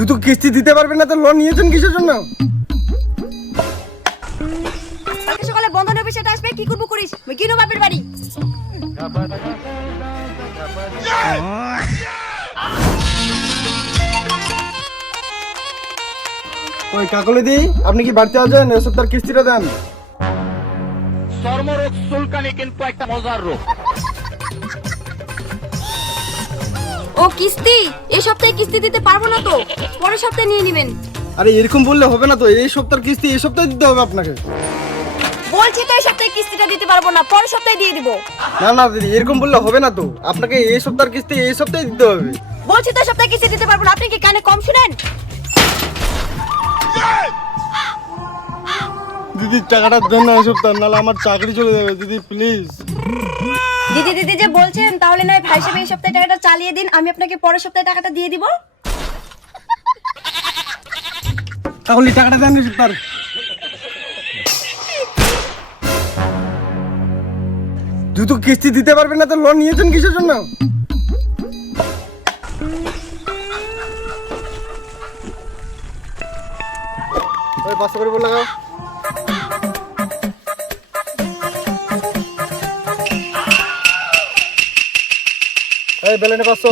দ্রুত কিস্তি দিতে পারবেন না তো লোন নিয়েছেন কিসের জন্য? কালকে সকালে বন্ধন অফিসে আসবে কি করব করিস? আমি কিনো বাপের বাড়ি। ওই কাকলি দি আপনি কি বাড়িতে আছেন? এসব তার কিস্তিটা দেন। চর্মরোগ চুলকানি কিন্তু একটা মজার রোগ। ও কিস্তি এই সপ্তাহে কিস্তি দিতে পারব না তো। পরের সপ্তাহে নিয়ে নেবেন। আরে এরকম বললে হবে না তো। এই সপ্তাহের কিস্তি এই সপ্তাহে দিতে হবে আপনাকে। বলছি তো এই সপ্তাহে কিস্তিটা দিতে পারব না পরের সপ্তাহে দিয়ে দিব। না না দিদি এরকম বললে হবে না তো। আপনাকে এই সপ্তাহের কিস্তি এই সপ্তাহে দিতে হবে। বলছি তো এই সপ্তাহে কিস্তি দিতে পারব না। আপনি কি কানে কম শুনেন? দিদি টাকাটা দেন না এই সপ্তাহ নাহলে আমার চাকরি চলে যাবে। দিদি প্লিজ দিদি দিদি যে বলছেন, তাহলে নয় ভাই সাহেব এই সপ্তাহে টাকাটা চালিয়ে দিন, আমি আপনাকে পরের সপ্তাহে টাকাটা দিয়ে দিব। তাহলে টাকাটা দেন সপ্তাহ দ্রুত কিস্তি দিতে পারবেন না, তো লোন নিয়েছেন কিসের জন্য? ওই করে বলে লাগাও এই বেলেনে পাঁচশো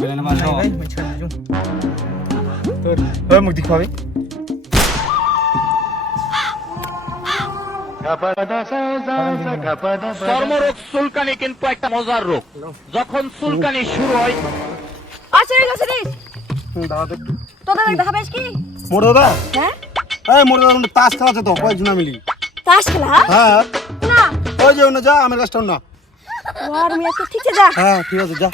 বেলেনে পাঁচশো তোর ওই মুখ চর্মরোগ চুলকানি কিন্তু একটা মজার রোগ। যখন চুলকানি শুরু হয় আচ্ছা তোদের দেখাবে কি? মোর দাদা? হ্যাঁ? এই মোর দাদা তাস খেলাতে তো কয়েকজন মিলি। তাস খেলা? হ্যাঁ? না। ওই যে ওনা যা আমার কাছটা না ওয়ার মিয়া তো ঠিক যা। হ্যাঁ ঠিক আছে যা।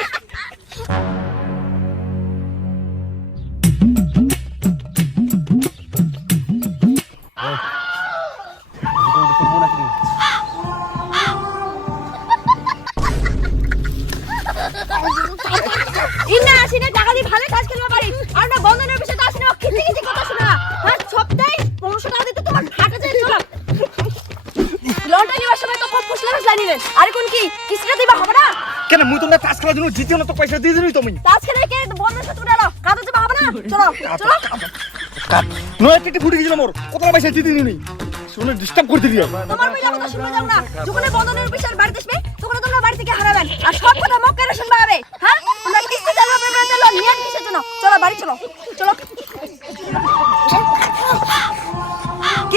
ইন্না আসিনে টাকা দিয়ে ভালো কাজ খেলতে পারি আর না বন্ধনের বিষয়ে ফুসলা নিলেন আর কোন কি? কিস্তিটা দিবা হবে না? কেন? মুই তোমরা তাস খেলার জন্য জিতিও না তো পয়সা দিয়ে দিবি তুমি তাস খেলে কে বন্ধ সাথে উঠালো কাদা দিবা হবে না? চলো চলো। নয় কেটে ফুটে গেছিল মোর। কত পয়সা দিয়ে দিবি শুনে ডিস্টার্ব করে দিলি তোমার মিলা কথা শুনবে যাও না। যখন বন্ধনের বিচার বাড়িতে আসবে তখন তোমরা বাড়ি থেকে হারাবেন। আর সব কথা মুখ করে শুনবে হবে। হ্যাঁ?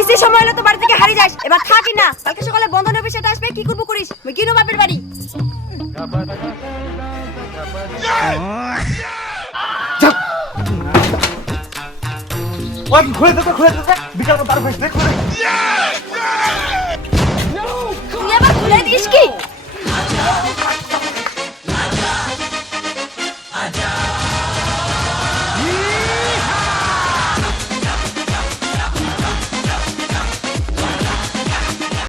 কিস্তির সময় হলে তো বাড়ি থেকে হারিয়ে যাস। এবার থাকি না। কালকে সকালে বন্ধন অফিসে আসবে, কি করব করিস? কিনো বাপের বাড়ি। খুলে দে তো খুলে দে বিকাল তার ফেস দেখ।